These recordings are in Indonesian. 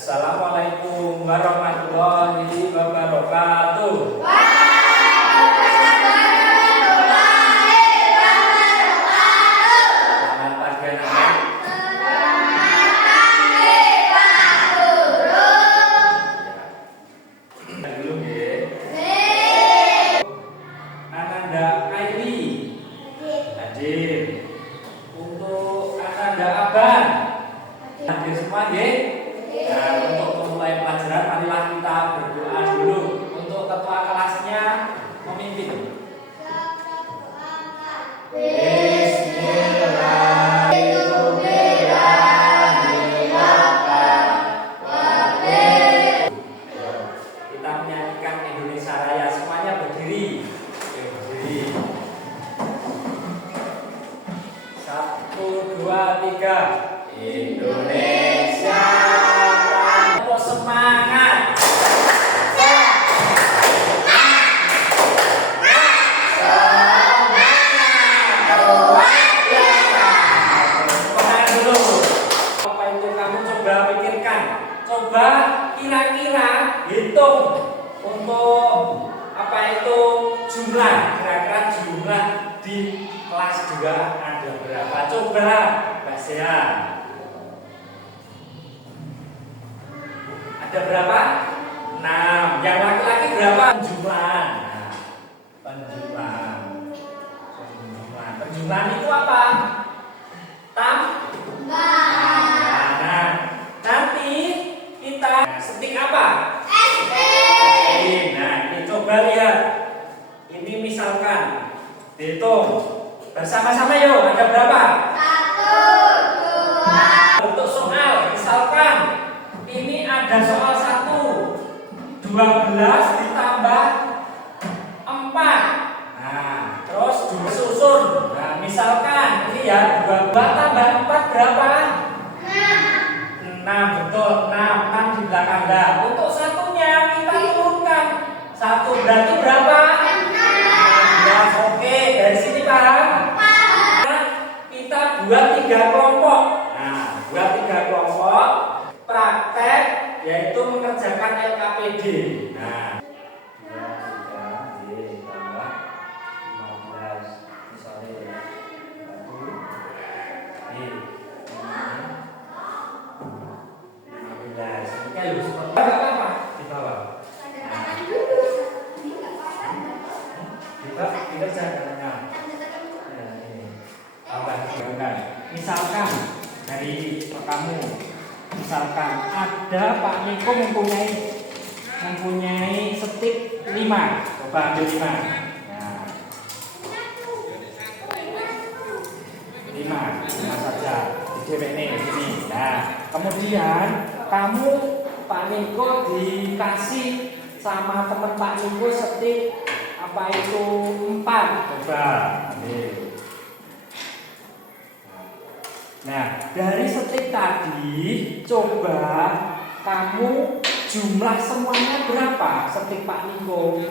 Assalamualaikum warahmatullahi wabarakatuh. Selamat pagi anak-anak. Dulu ya. Ananda Aili hadir. Untuk Ananda Aban hadir semua ya. Nah, untuk memulai pelajaran marilah kita berdoa dulu. Untuk ketua kelasnya memimpin. Kita menyanyikan Indonesia Raya, semuanya berdiri. Oke, berdiri. 1, 2, 3. Indonesia. Semangat. Apa itu kamu coba pikirkan, coba kira-kira hitung untuk apa itu jumlah, kira-kira jumlah di kelas 2 ada berapa? Coba Mbak Sea. Ada berapa? 6. Yang laki-laki berapa? Penjumlahan. Nah, penjumlahan. Penjumlahan itu apa? Nah, nanti kita setik apa? Nah, ini coba lihat. Ini misalkan dihitung bersama-sama yuk. Ada berapa? 1, 2. Untuk soal, misalkan ini ada soal 1, 12 ditambah 4. Nah, terus disusun. Nah, misalkan ini ya 22 tambah 4 berapa? 6, betul. 6 di belakang. Nah, untuk satunya kita turunkan. 1 berarti berapa? 16. Oke, dari sini paham? Kita buat 3 kelompok. Nah, buat 3 kelompok. Praktek yaitu mengerjakan LKPD. Nah, 3 tambah 15 misalnya 15. Oke, lu seperti apa di bawah? Kita jangan. Misalkan dari kamu. Misalkan ada Pak Niko mempunyai setik 5. Coba ambil 5. Nah, 5 saja. Di sini. Nah, kemudian kamu Pak Niko dikasih sama teman Pak Niko setik apa itu 4. Coba. Nah, dari setik tadi, coba kamu jumlah semuanya berapa setik Pak Niko?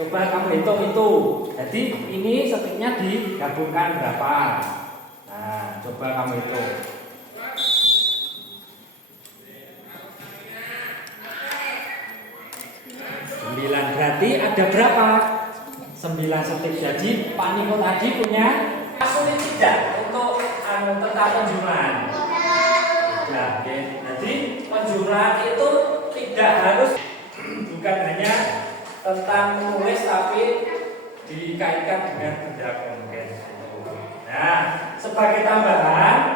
Coba kamu hitung itu. Jadi ini setiknya digabungkan berapa? Nah, coba kamu hitung. 9. Berarti ada berapa? 9 setik. Jadi Pak Niko tadi punya sulit tidak untuk tentang penjumlahan. Nah, jadi penjumlahan itu tidak harus bukan hanya tentang menulis tapi dikaitkan dengan benda konkret. Nah, sebagai tambahan